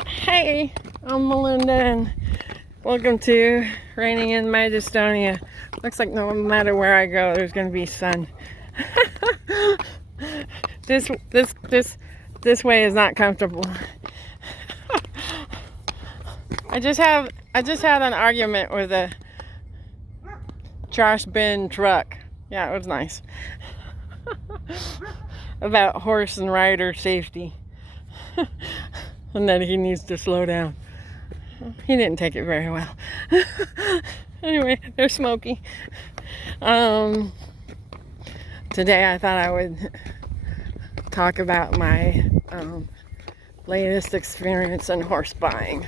Hey, I'm Melinda and welcome to Raining in my Dystonia. Looks like no matter where I go, there's gonna be sun. This way is not comfortable. I just had an argument with a trash bin truck. Yeah, it was nice. About horse and rider safety. And that he needs to slow down. He didn't take it very well. Anyway, there's Smokey. Today I thought I would talk about my latest experience in horse buying.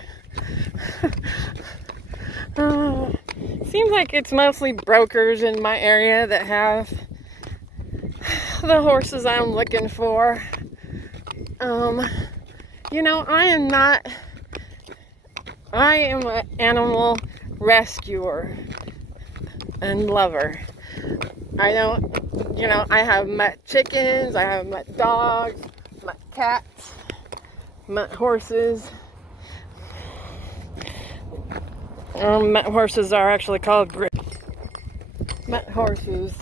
Seems like it's mostly brokers in my area that have the horses I'm looking for. You know, I am an animal rescuer and lover. I have met chickens, I have met dogs, met cats, met horses. Met horses are actually called met horses.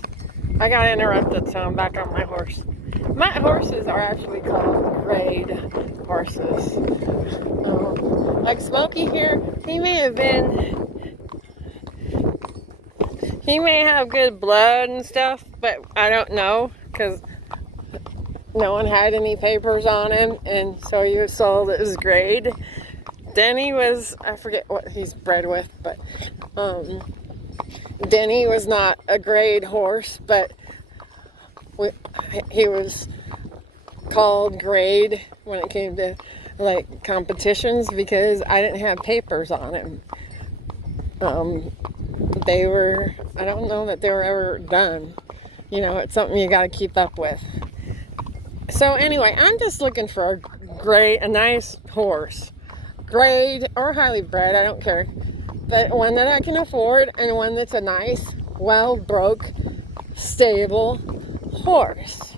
I got interrupted, so I'm back on my horse. Met horses are actually called grade horses. Like Smokey here, he may have good blood and stuff, but I don't know, because no one had any papers on him, and so he was sold as grade. Denny was, I forget what he's bred with, but Denny was not a grade horse, but he was called grade when it came to like competitions because I didn't have papers on him. I don't know that they were ever done. You know, it's something you got to keep up with. So anyway, I'm just looking for a nice horse. Grade or highly bred, I don't care. But one that I can afford and one that's a nice, well-broke, stable horse.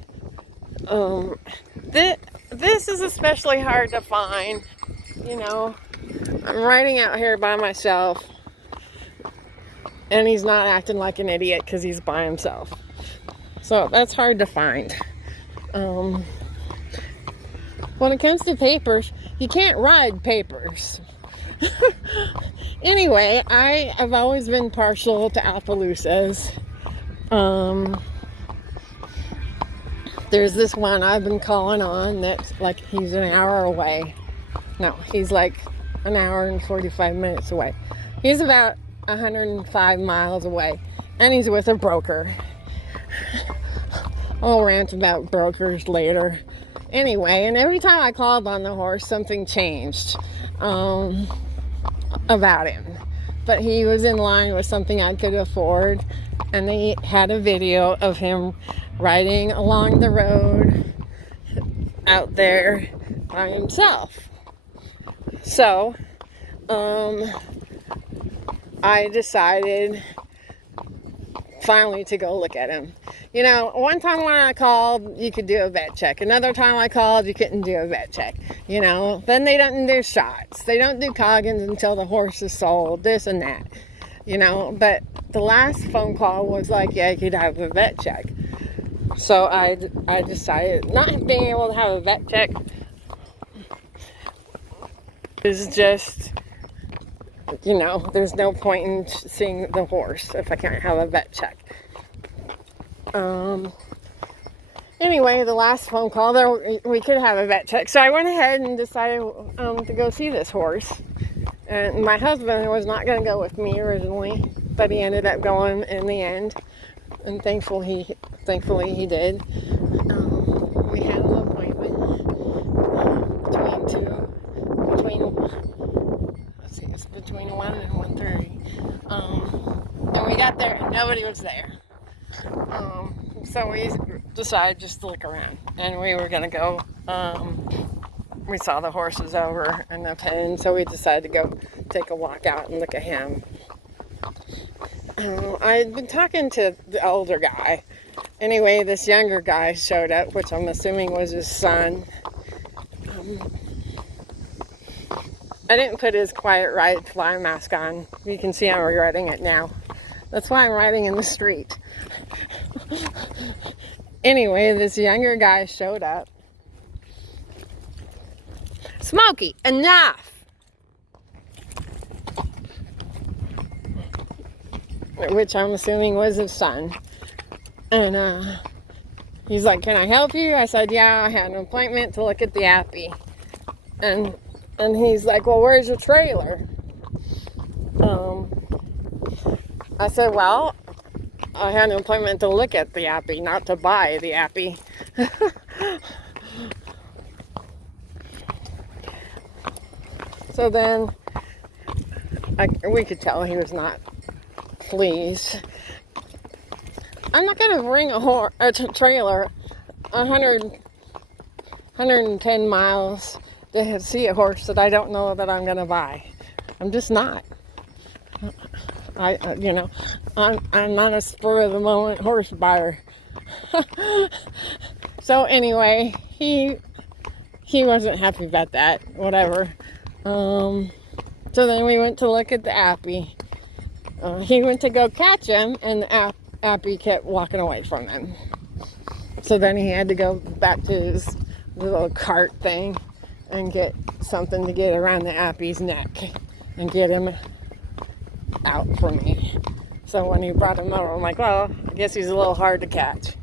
This is especially hard to find. You know, I'm riding out here by myself, and he's not acting like an idiot because he's by himself. So that's hard to find. When it comes to papers, you can't ride papers. Anyway, I have always been partial to Appaloosas. There's this one I've been calling on that's like he's an hour away. No, he's like an hour and 45 minutes away. He's about 105 miles away, and he's with a broker. I'll rant about brokers later. Anyway, and every time I called on the horse, something changed about him. But he was in line with something I could afford, and they had a video of him riding along the road out there by himself. So, I decided finally to go look at him. You know, one time when I called, you could do a vet check. Another time I called, you couldn't do a vet check. You know, then they don't do shots. They don't do Coggins until the horse is sold, this and that. You know, but the last phone call was like, yeah, you could have a vet check. So I decided not being able to have a vet check is just, you know, there's no point in seeing the horse if I can't have a vet check. Anyway, the last phone call, we could have a vet check. So I went ahead and decided to go see this horse. And my husband was not going to go with me originally, but he ended up going in the end. And thankfully he did. We had an appointment between 1 and 1:30. And we got there and nobody was there. So we decided just to look around, and we were gonna go. We saw the horses over in the pen, so we decided to go take a walk out and look at him. I'd been talking to the older guy. Anyway, this younger guy showed up, which I'm assuming was his son. I didn't put his Quiet Ride fly mask on. You can see I'm regretting it now. That's why I'm riding in the street. Anyway, this younger guy showed up. Smokey, enough! Which I'm assuming was his son. And he's like, can I help you? I said, yeah, I had an appointment to look at the appy. And he's like, well, where's your trailer? I said, well, I had an appointment to look at the appy, not to buy the appy. So then we could tell he was not pleased. I'm not going to bring a trailer 110 miles to see a horse that I don't know that I'm going to buy. I'm just not. I'm not a spur of the moment horse buyer. So anyway, he wasn't happy about that. Whatever. So then we went to look at the appy. He went to go catch him, and the appy kept walking away from him. So then he had to go back to his little cart thing and get something to get around the appy's neck and get him out for me. So when he brought him over, I'm like, well, I guess he's a little hard to catch.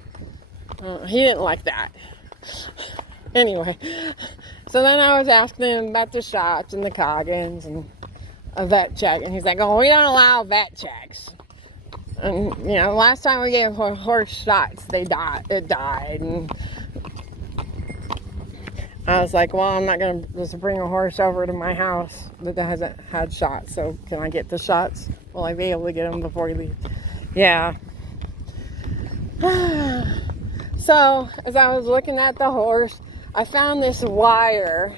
He didn't like that. Anyway, so then I was asking him about the shots and the coggins and a vet check, and he's like, oh, we don't allow vet checks. And last time we gave horse shots, it died. And I was like, well, I'm not going to just bring a horse over to my house that hasn't had shots, so can I get the shots? Will I be able to get them before he leaves? Yeah. So as I was looking at the horse, I found this wire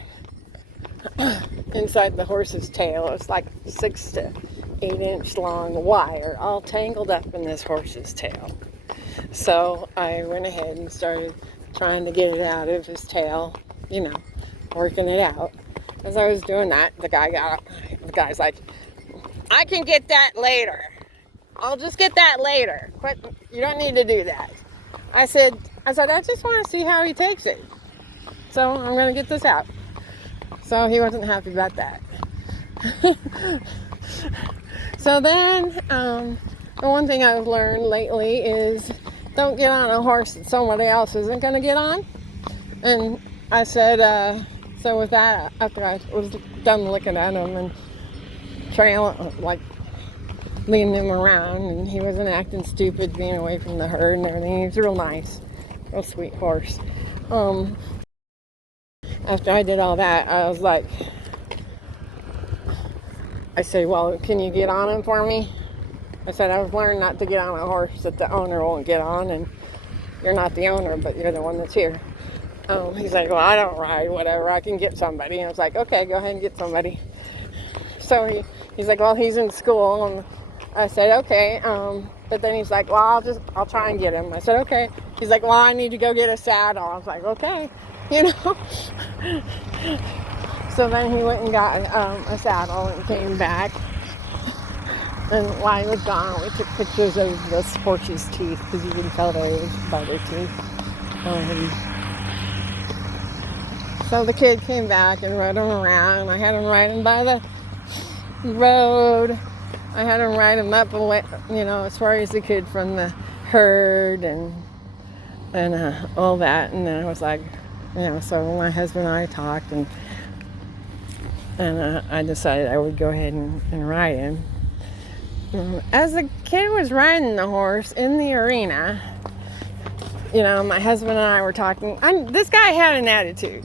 inside the horse's tail. It's like 6 to 8 inch long wire all tangled up in this horse's tail. So I went ahead and started trying to get it out of his tail, working it out. As I was doing that, the guy's like, I can get that later. I'll just get that later. But you don't need to do that. I said, I just want to see how he takes it. So I'm going to get this out. So he wasn't happy about that. So then, the one thing I've learned lately is don't get on a horse that somebody else isn't going to get on. And I said, so with that, after I was done looking at him and leading him around, and he wasn't acting stupid being away from the herd and everything. He was real nice, real sweet horse. After I did all that, I was like, I said, well, can you get on him for me? I said, I've learned not to get on a horse that the owner won't get on, and you're not the owner, but you're the one that's here. He's like, well, I don't ride, whatever, I can get somebody. And I was like, okay, go ahead and get somebody. So he's like, well, he's in school, and I said, okay, but then he's like, well, I'll try and get him. I said, okay. He's like, well, I need to go get a saddle. I was like, okay, So then he went and got a saddle and came back. And while he was gone, we took pictures of this horse's teeth, because you can tell they was by their teeth. So the kid came back and rode him around. I had him riding by the road. I had him ride him up away, as far as the kid from the herd and all that. And then I was like, so my husband and I talked, and I decided I would go ahead and ride him. As the kid was riding the horse in the arena, my husband and I were talking. This guy had an attitude.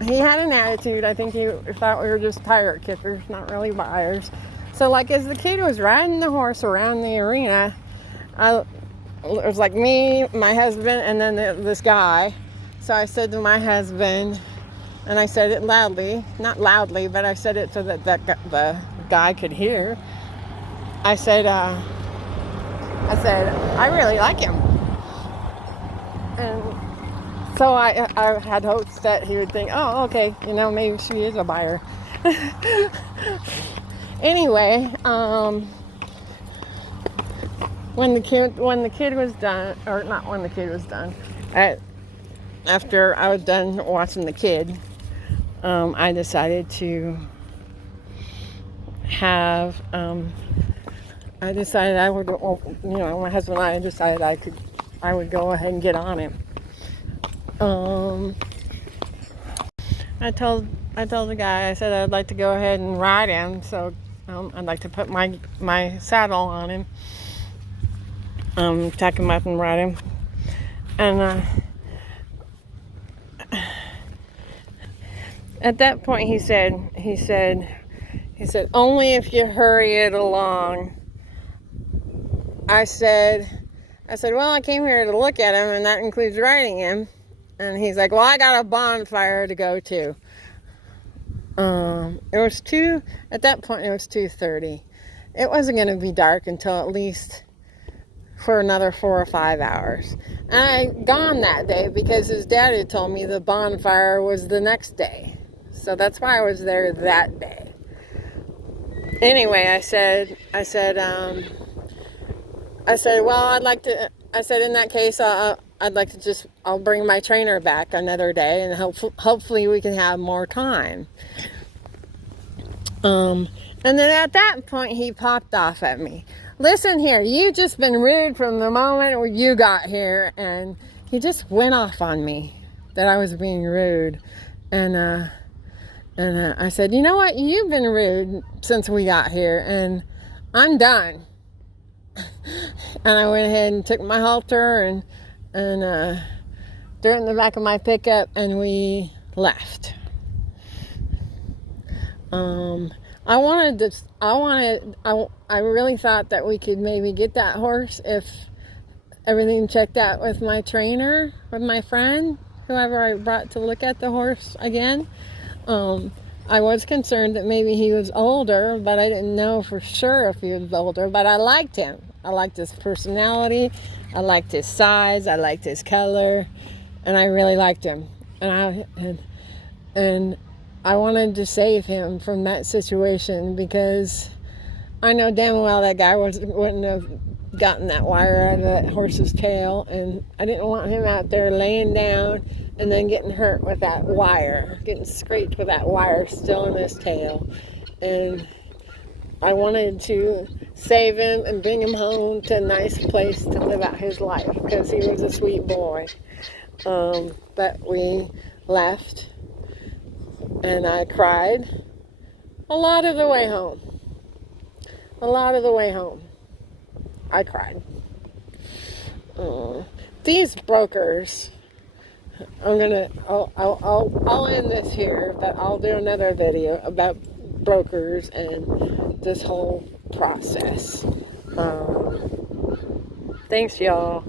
He had an attitude. I think he thought we were just tire kickers, not really buyers. So, as the kid was riding the horse around the arena, it was like me, my husband, and then this guy. So I said to my husband, and I said it loudly, not loudly, but I said it so that the guy could hear. I said, I really like him. And so I had hopes that he would think, oh, okay, maybe she is a buyer. Anyway, when the kid was done, or not when the kid was done, after I was done watching the kid, I decided to have, I decided I would, my husband and I decided I would go ahead and get on him. I told the guy, I said I'd like to go ahead and ride him, so I'd like to put my saddle on him, tack him up and ride him, and at that point he said only if you hurry it along. I said well, I came here to look at him, and that includes riding him. And he's like, well, I got a bonfire to go to. At that point it was 2:30. It wasn't going to be dark until at least for another 4 or 5 hours. And I gone that day because his dad had told me the bonfire was the next day. So that's why I was there that day. Anyway, I said, well, in that case, I'd like to I'll bring my trainer back another day, and hopefully we can have more time. And then at that point, he popped off at me. Listen here, you just been rude from the moment you got here, and he just went off on me that I was being rude. And I said, you know what, you've been rude since we got here, and I'm done. And I went ahead and took my halter and threw it in the back of my pickup, and we left. I really thought that we could maybe get that horse if everything checked out with my trainer, with my friend, whoever I brought to look at the horse again. I was concerned that maybe he was older, but I didn't know for sure if he was older. But I liked him. I liked his personality. I liked his size. I liked his color, and I really liked him. And I wanted to save him from that situation, because I know damn well that guy wouldn't have gotten that wire out of that horse's tail, and I didn't want him out there laying down and then getting hurt with that wire, getting scraped with that wire still in his tail. And I wanted to save him and bring him home to a nice place to live out his life, because he was a sweet boy. But we left, and I cried a lot of the way home. I cried. These brokers, I'll end this here, but I'll do another video about brokers and this whole process. Thanks, y'all.